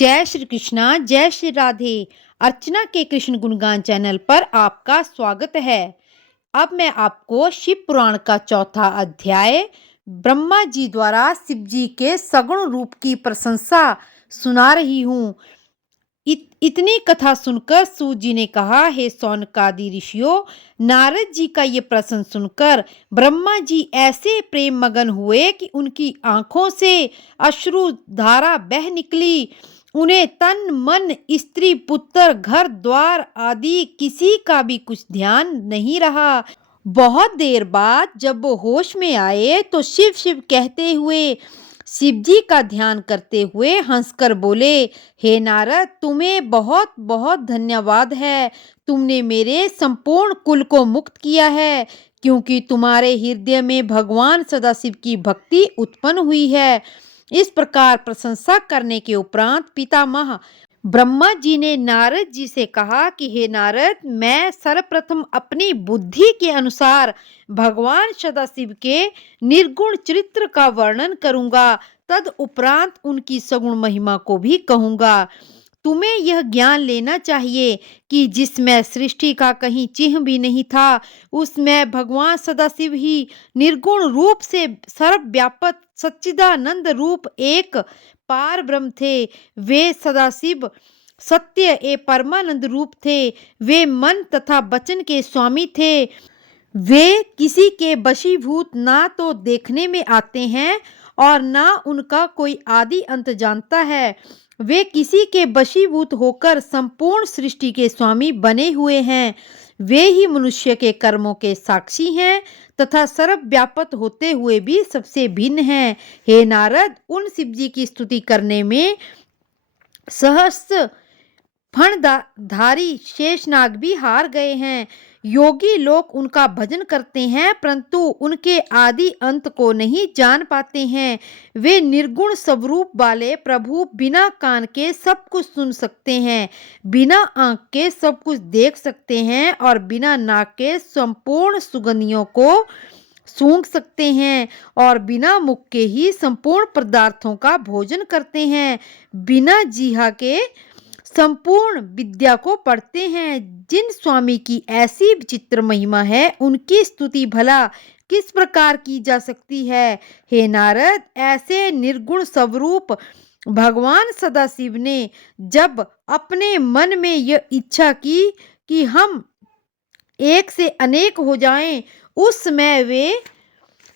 जय श्री कृष्णा, जय श्री राधे। अर्चना के कृष्ण गुणगान चैनल पर आपका स्वागत है। अब मैं आपको शिव पुराण का चौथा अध्याय ब्रह्मा जी द्वारा शिव जी के सगुण रूप की प्रशंसा सुना रही हूँ। इतनी कथा सुनकर सूत जी ने कहा, हे शौनकादि ऋषियों, नारद जी का ये प्रश्न सुनकर ब्रह्मा जी ऐसे प्रेम मगन हुए कि उनकी आंखों से अश्रु धारा बह निकली। उन्हें तन मन स्त्री पुत्र घर द्वार आदि किसी का भी कुछ ध्यान नहीं रहा। बहुत देर बाद जब वो होश में आए तो शिव शिव कहते हुए शिव जी का ध्यान करते हुए हंसकर बोले, हे नारद, तुम्हें बहुत बहुत धन्यवाद है। तुमने मेरे संपूर्ण कुल को मुक्त किया है, क्योंकि तुम्हारे हृदय में भगवान सदाशिव की भक्ति उत्पन्न हुई है। इस प्रकार प्रशंसा करने के उपरांत पितामह ब्रह्मा जी ने नारद जी से कहा कि हे नारद, मैं सर्वप्रथम अपनी बुद्धि के अनुसार भगवान सदाशिव के निर्गुण चरित्र का वर्णन करूंगा, तद उपरांत उनकी सगुण महिमा को भी कहूंगा। तुम्हें यह ज्ञान लेना चाहिए कि जिसमें सृष्टि का कहीं चिन्ह भी नहीं था, उसमें भगवान सदाशिव ही निर्गुण रूप से सर्वव्यापक सच्चिदानंद रूप एक पार ब्रह्म थे। वे सदाशिव सत्य ए परमानंद रूप थे। वे मन तथा वचन के स्वामी थे। वे किसी के वशीभूत ना तो देखने में आते हैं और ना उनका कोई आदि अंत जानता है। वे किसी के वशीभूत होकर संपूर्ण सृष्टि के स्वामी बने हुए हैं। वे ही मनुष्य के कर्मों के साक्षी हैं तथा सर्वव्यापक होते हुए भी सबसे भिन्न हैं। हे नारद, उन शिव जी की स्तुति करने में सहस्त्र फणधारी शेषनाग भी हार गए हैं। योगी लोग उनका भजन करते हैं, परंतु उनके आदि अंत को नहीं जान पाते हैं। वे निर्गुण स्वरूप वाले प्रभु बिना कान के सब कुछ सुन सकते हैं, बिना आंख के सब कुछ देख सकते हैं और बिना नाक के संपूर्ण सुगंधियों को सूंघ सकते हैं और बिना मुख के ही संपूर्ण पदार्थों का भोजन करते हैं। बिना जीहा के संपूर्ण विद्या को पढ़ते हैं। जिन स्वामी की ऐसी विचित्र महिमा है, उनकी स्तुति भला किस प्रकार की जा सकती है। हे नारद, ऐसे निर्गुण स्वरूप भगवान सदाशिव ने जब अपने मन में यह इच्छा की कि हम एक से अनेक हो जाएं, उस समय वे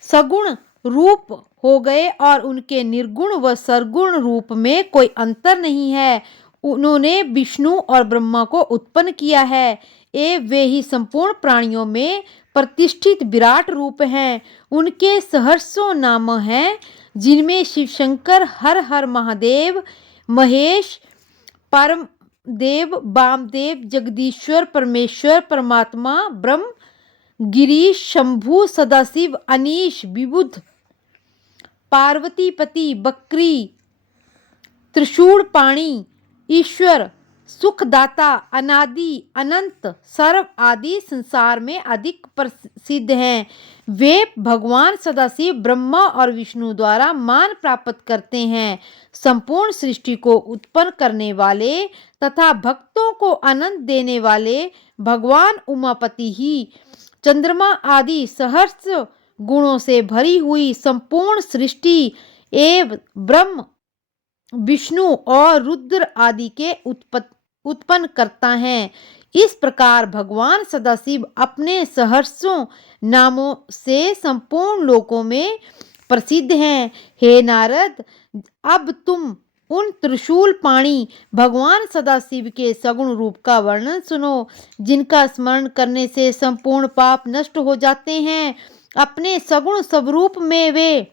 सगुण रूप हो गए और उनके निर्गुण व सरगुण रूप में कोई अंतर नहीं है। उन्होंने विष्णु और ब्रह्मा को उत्पन्न किया है। वे ही संपूर्ण प्राणियों में प्रतिष्ठित विराट रूप हैं। उनके सहस्रों नाम हैं, जिनमें शिव शंकर, हर हर महादेव, महेश, परम देव, वामदेव, जगदीश्वर, परमेश्वर, परमात्मा, ब्रह्म, गिरीश, शंभु, सदाशिव, अनीश, विबुध, पार्वतीपति, बकरी, त्रिशूल पाणी, ईश्वर, सुखदाता, अनादि, अनंत, सर्व आदि संसार में अधिक प्रसिद्ध हैं। वे भगवान सदाशिव, ब्रह्मा और विष्णु द्वारा मान प्राप्त करते हैं। संपूर्ण सृष्टि को उत्पन्न करने वाले तथा भक्तों को आनंद देने वाले भगवान उमापति ही चंद्रमा आदि सहस्त्र गुणों से भरी हुई संपूर्ण सृष्टि एवं ब्रह्म, विष्णु और रुद्र आदि के उत्पन्न करता है। इस प्रकार भगवान सदाशिव अपने सहस्रों नामों से संपूर्ण लोकों में प्रसिद्ध हैं। हे नारद, अब तुम उन त्रिशूल पाणी भगवान सदाशिव के सगुण रूप का वर्णन सुनो, जिनका स्मरण करने से संपूर्ण पाप नष्ट हो जाते हैं। अपने सगुण स्वरूप में वे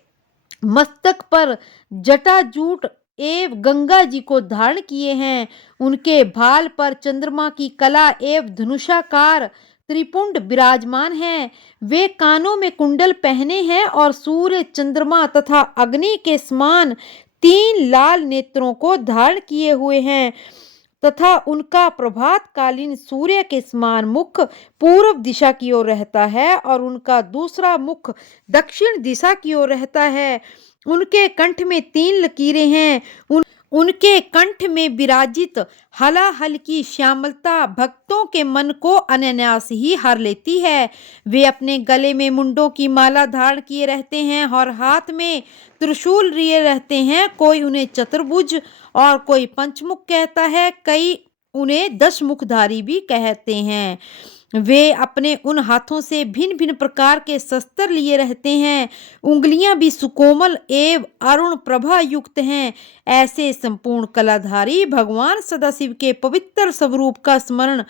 मस्तक पर जटाजूट एवं गंगा जी को धारण किए हैं। उनके भाल पर चंद्रमा की कला एवं धनुषाकार त्रिपुंड विराजमान है। वे कानों में कुंडल पहने हैं और सूर्य, चंद्रमा तथा अग्नि के समान 3 लाल नेत्रों को धारण किए हुए हैं तथा उनका प्रभात कालीन सूर्य के समान मुख पूर्व दिशा की ओर रहता है और उनका दूसरा मुख दक्षिण दिशा की ओर रहता है। उनके कंठ में 3 लकीरें हैं। उनके कंठ में विराजित हलाहल की श्यामलता भक्तों के मन को अनायास ही हर लेती है। वे अपने गले में मुंडों की माला धारण किए रहते हैं और हाथ में त्रिशूल लिए रहते हैं। कोई उन्हें चतुर्भुज और कोई पंचमुख कहता है, कई उन्हें 10 मुखधारी भी कहते हैं। वे अपने उन हाथों से भिन्न भिन्न प्रकार के शस्त्र लिए रहते हैं। उंगलियां भी सुकोमल एवं अरुण प्रभा युक्त हैं। ऐसे संपूर्ण कलाधारी भगवान सदाशिव के पवित्र स्वरूप का स्मरण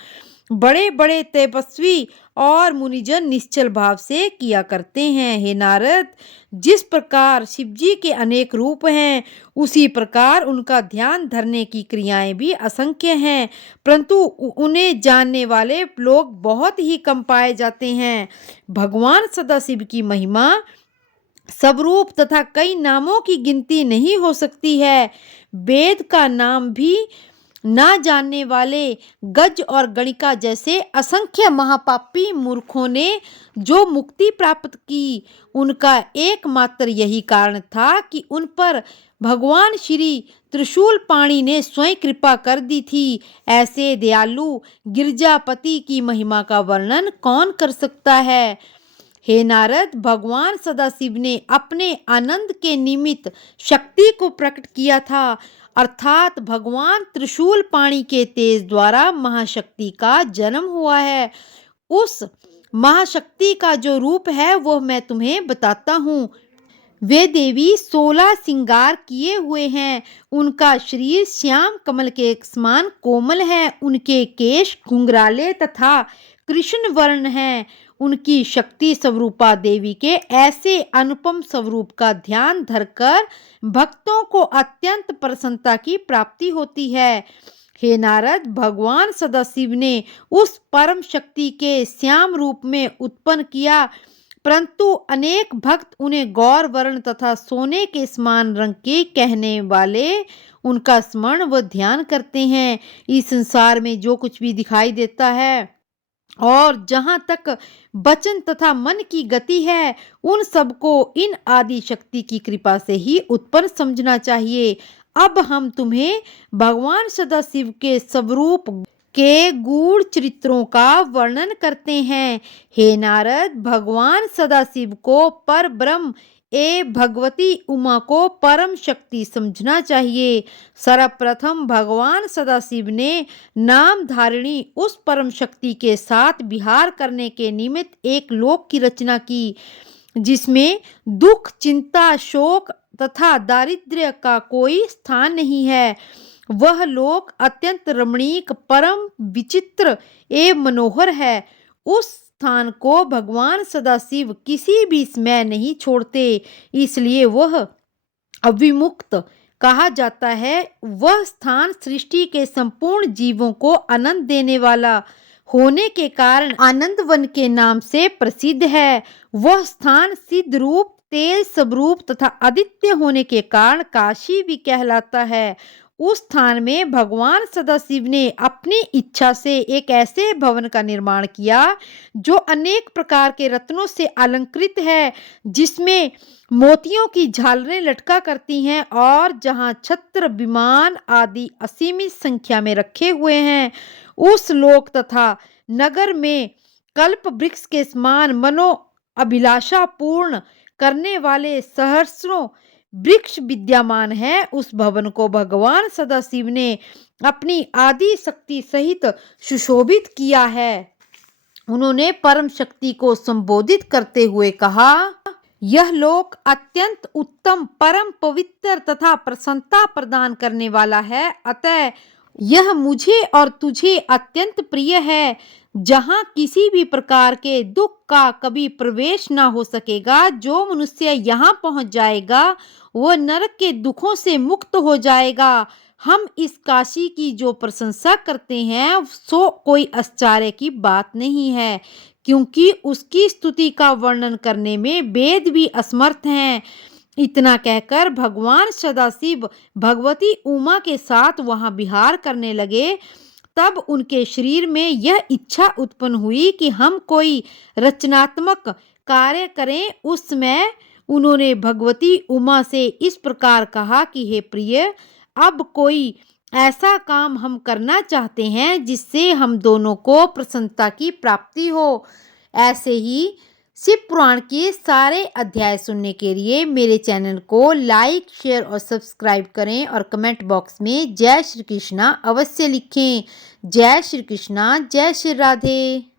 बड़े बड़े तपस्वी और मुनिजन निश्चल भाव से किया करते हैं। हे नारद, जिस प्रकार शिव जी के अनेक रूप हैं, उसी प्रकार उनका ध्यान धरने की क्रियाएं भी असंख्य हैं, परंतु उन्हें जानने वाले लोग बहुत ही कम पाए जाते हैं। भगवान सदाशिव की महिमा, स्वरूप तथा कई नामों की गिनती नहीं हो सकती है। वेद का नाम भी ना जानने वाले गज और गणिका जैसे असंख्य महापापी मूर्खों ने जो मुक्ति प्राप्त की, उनका एकमात्र यही कारण था कि उन पर भगवान श्री त्रिशूल पाणि ने स्वयं कृपा कर दी थी। ऐसे दयालु गिरजापति की महिमा का वर्णन कौन कर सकता है। हे नारद, भगवान सदाशिव ने अपने आनंद के निमित्त शक्ति को प्रकट किया था, अर्थात भगवान त्रिशूल पाणि के तेज द्वारा महाशक्ति का जन्म हुआ है। उस महाशक्ति का जो रूप है वह मैं तुम्हें बताता हूँ। वे देवी 16 श्रृंगार किए हुए हैं। उनका शरीर श्याम कमल के समान कोमल है। उनके केश घुंघराले तथा कृष्ण वर्ण हैं। उनकी शक्ति स्वरूपा देवी के ऐसे अनुपम स्वरूप का ध्यान धरकर भक्तों को अत्यंत प्रसन्नता की प्राप्ति होती है। हे नारद, भगवान सदाशिव ने उस परम शक्ति के श्याम रूप में उत्पन्न किया, परंतु अनेक भक्त उन्हें गौर वर्ण तथा सोने के समान रंग के कहने वाले उनका स्मरण व ध्यान करते हैं। इस संसार में जो कुछ भी दिखाई देता है और जहाँ तक वचन तथा मन की गति है, उन सबको इन आदि शक्ति की कृपा से ही उत्पन्न समझना चाहिए। अब हम तुम्हें भगवान सदाशिव के स्वरूप के गूढ़ चरित्रों का वर्णन करते हैं। हे नारद, भगवान सदाशिव को पर ब्रह्म भगवती उमा को परम शक्ति समझना चाहिए। सर्वप्रथम भगवान सदाशिव ने नाम धारिणी उस परम शक्ति के साथ विहार करने के निमित्त एक लोक की रचना की, जिसमें दुख, चिंता, शोक तथा दारिद्र्य का कोई स्थान नहीं है। वह लोक अत्यंत रमणीक, परम विचित्र एवं मनोहर है। उस स्थान को भगवान सदाशिव किसी भी समय नहीं छोड़ते, इसलिए वह अविमुक्त कहा जाता है। वह स्थान सृष्टि के संपूर्ण जीवों को आनंद देने वाला होने के कारण आनंद वन के नाम से प्रसिद्ध है। वह स्थान सिद्ध रूप, तेज स्वरूप तथा आदित्य होने के कारण काशी भी कहलाता है। उस स्थान में भगवान सदाशिव ने अपनी इच्छा से एक ऐसे भवन का निर्माण किया जो अनेक प्रकार के रत्नों से अलंकृत है, जिसमें मोतियों की झालरें लटका करती हैं और जहां छत्र, विमान आदि असीमित संख्या में रखे हुए हैं। उस लोक तथा नगर में कल्प वृक्ष के समान मनो अभिलाषा पूर्ण करने वाले सहस्रों वृक्ष विद्यमान है। उस भवन को भगवान सदाशिव ने अपनी आदि शक्ति सहित सुशोभित किया है। उन्होंने परम शक्ति को संबोधित करते हुए कहा, यह लोक अत्यंत उत्तम, परम पवित्र तथा प्रसन्नता प्रदान करने वाला है। अतः यह मुझे और तुझे अत्यंत प्रिय है, जहाँ किसी भी प्रकार के दुख का कभी प्रवेश ना हो सकेगा। जो मनुष्य यहाँ पहुँच जाएगा वह नरक के दुखों से मुक्त हो जाएगा। हम इस काशी की जो प्रशंसा करते हैं सो कोई आश्चर्य की बात नहीं है, क्योंकि उसकी स्तुति का वर्णन करने में वेद भी असमर्थ हैं। इतना कहकर भगवान सदाशिव भगवती उमा के साथ वहां विहार करने लगे। तब उनके शरीर में यह इच्छा उत्पन्न हुई कि हम कोई रचनात्मक कार्य करें। उस समय उन्होंने भगवती उमा से इस प्रकार कहा कि हे प्रिय, अब कोई ऐसा काम हम करना चाहते हैं जिससे हम दोनों को प्रसन्नता की प्राप्ति हो। ऐसे ही शिव पुराण के सारे अध्याय सुनने के लिए मेरे चैनल को लाइक, शेयर और सब्सक्राइब करें और कमेंट बॉक्स में जय श्री कृष्णा अवश्य लिखें। जय श्री कृष्णा, जय श्री राधे।